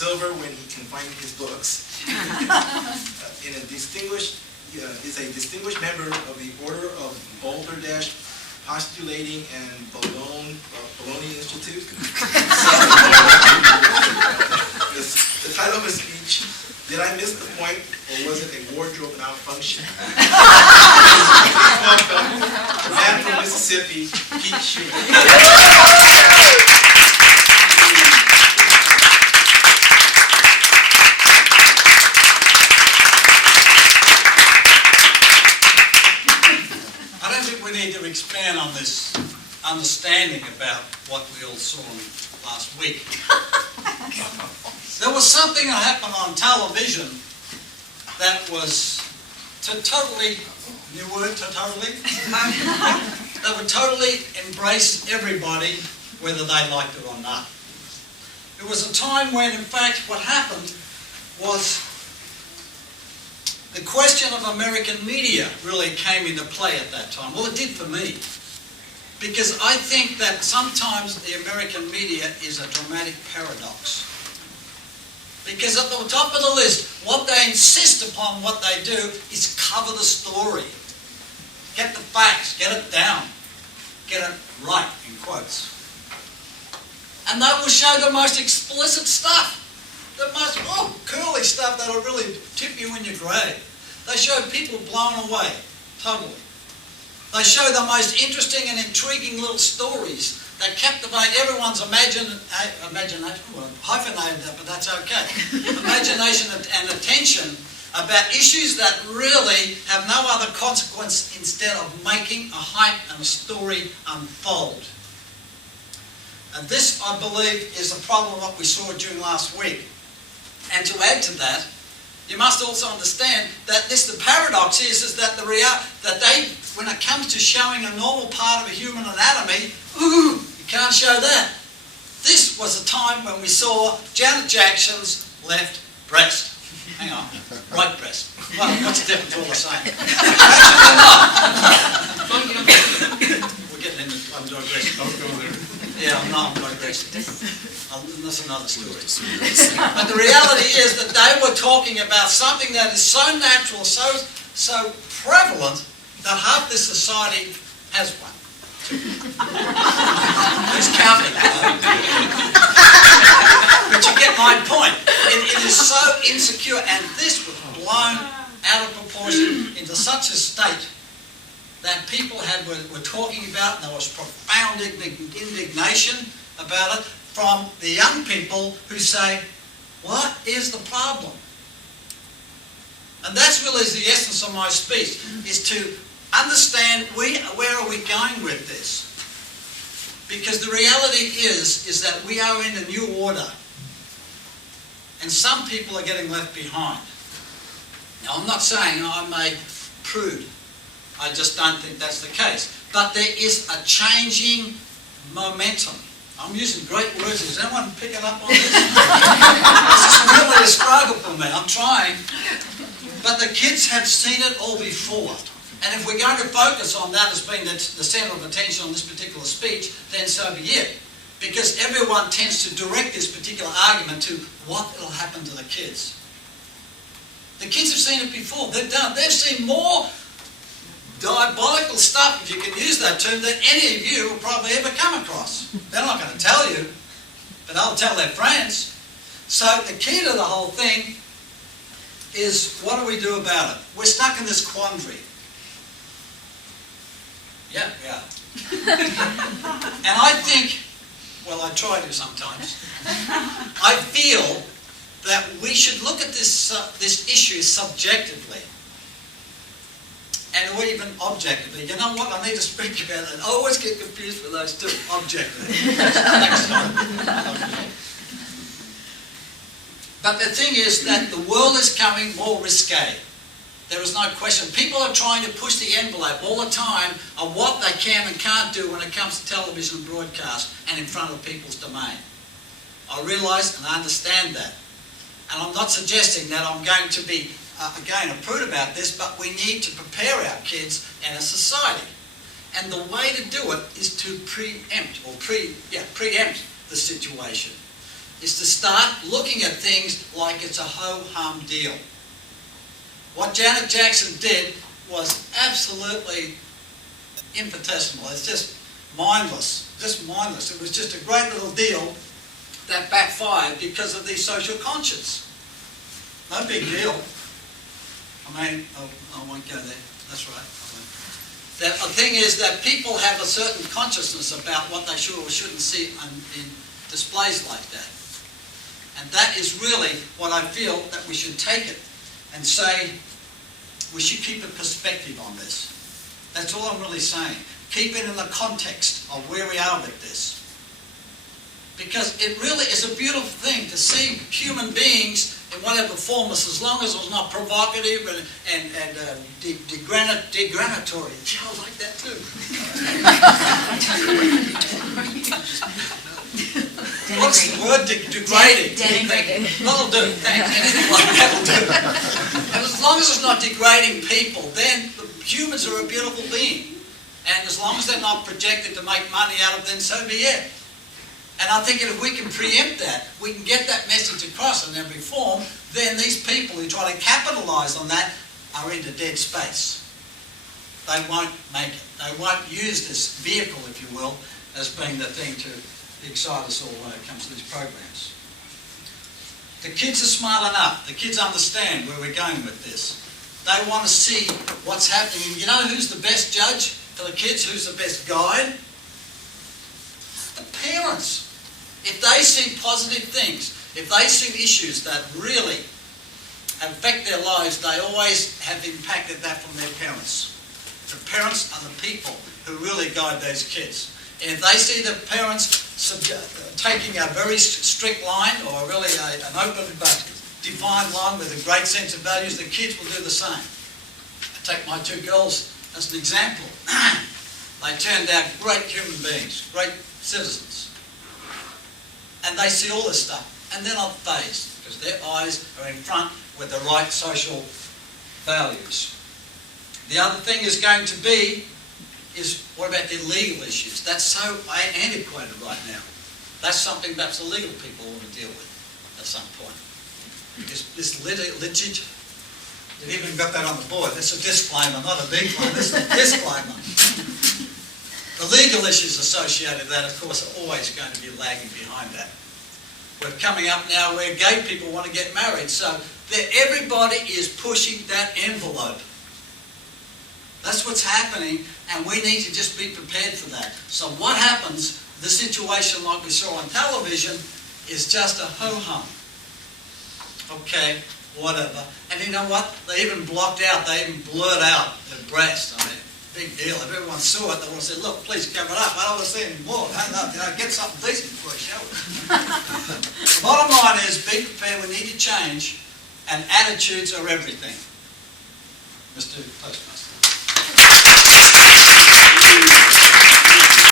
silver when he can find his books. Is a distinguished member of the Order of Balderdash Postulating and Bologna Institute. The title of his speech, Did I Miss the Point, or Was It a Wardrobe Malfunction? Welcome, the man from Mississippi, Pete Shooter. We need to expand on this understanding about what we all saw last week. There was something that happened on television that was that would totally embrace everybody, whether they liked it or not. It was a time when, in fact, what happened was the question of American media really came into play at that time. Well, it did for me. Because I think that sometimes the American media is a dramatic paradox. Because at the top of the list, what they insist upon, what they do, is cover the story. Get the facts, get it down, get it right, in quotes. And they will show the most explicit stuff. The most curly stuff that'll really tip you in your grave. They show people blown away, totally. They show the most interesting and intriguing little stories that captivate everyone's imagination, well, hyphenated that, but that's okay. Imagination and attention about issues that really have no other consequence instead of making a hype and a story unfold. And this, I believe, is the problem of what we saw during last week. And to add to that, you must also understand that the paradox is that when it comes to showing a normal part of a human anatomy, you can't show that. This was a time when we saw Janet Jackson's left breast. Hang on, right breast. Well, what's the difference? All the same. Actually, not. We're getting into. I'm digressing. Don't go there. Yeah, I'm digressing. That's another story. But the reality is that they were talking about something that is so natural, so prevalent, that half this society has one. Who's counting? But you get my point. It is so insecure, and this was blown out of proportion into such a state that people were talking about, and there was profound indignation about it from the young people who say, what is the problem? And that's really the essence of my speech, is to understand where are we going with this. Because the reality is that we are in a new order. And some people are getting left behind. Now, I'm not saying I'm a prude. I just don't think that's the case. But there is a changing momentum. I'm using great words. Is anyone picking up on this? This is really a struggle for me. I'm trying. But the kids have seen it all before. And if we're going to focus on that as being the centre of attention on this particular speech, then so be it. Because everyone tends to direct this particular argument to what will happen to the kids. The kids have seen it before. They've seen more diabolical stuff, if you can use that term, than any of you will probably ever come across. They're not going to tell you, but they'll tell their friends. So the key to the whole thing is, what do we do about it? We're stuck in this quandary. Yeah, we are. And I think, well, I try to sometimes, I feel that we should look at this issue subjectively. And even objectively. You know what? I need to speak about it. I always get confused with those two. Objectively. Next time. But the thing is that the world is becoming more risque. There is no question. People are trying to push the envelope all the time of what they can and can't do when it comes to television and broadcast and in front of people's domain. I realise and I understand that. And I'm not suggesting that I'm going to be again, a prude about this, but we need to prepare our kids and a society. And the way to do it is to preempt the situation. is to start looking at things like it's a ho-hum deal. What Janet Jackson did was absolutely infinitesimal. It's just mindless, just mindless. It was just a great little deal that backfired because of the social conscience. No big deal. I mean, I won't go there. That's right. The thing is that people have a certain consciousness about what they should or shouldn't see in displays like that. And that is really what I feel that we should take it and say, we should keep a perspective on this. That's all I'm really saying. Keep it in the context of where we are with this. Because it really is a beautiful thing to see human beings in whatever form, as long as it was not provocative and degradatory. I like that too. What's the word? Degrading. That'll do. Thanks. Anything like that will do. And as long as it's not degrading people, then the humans are a beautiful being. And as long as they're not projected to make money out of them, so be it. And I think if we can preempt that, we can get that message across in every form, then these people who try to capitalise on that are into dead space. They won't make it. They won't use this vehicle, if you will, as being the thing to excite us all when it comes to these programs. The kids are smart enough. The kids understand where we're going with this. They want to see what's happening. And you know who's the best judge for the kids? Who's the best guide? The parents. If they see positive things, if they see issues that really affect their lives, they always have impacted that from their parents. The parents are the people who really guide those kids. And if they see the parents taking a very strict line, or really an open but defined line with a great sense of values, the kids will do the same. I take my two girls as an example. They turned out great human beings, great citizens. And they see all this stuff, and they're not fazed, because their eyes are in front with the right social values. The other thing is going to be, what about the legal issues? That's so antiquated right now. That's something perhaps the legal people want to deal with at some point. This litigation, they've even got that on the board. That's a disclaimer, not a declaimer. This is a disclaimer. The legal issues associated with that, of course, are always going to be lagging behind that. We're coming up now where gay people want to get married, so everybody is pushing that envelope. That's what's happening, and we need to just be prepared for that. So what happens, the situation like we saw on television, is just a ho-hum. Okay, whatever. And you know what? They even blocked out, they even blurred out their breast. I mean, big deal. If everyone saw it, they want to say, look, please cover it up. I don't want to see any more. Hang up, get something decent before you show it. The bottom line is, be prepared. We need to change, and attitudes are everything. Mr. Toastmaster.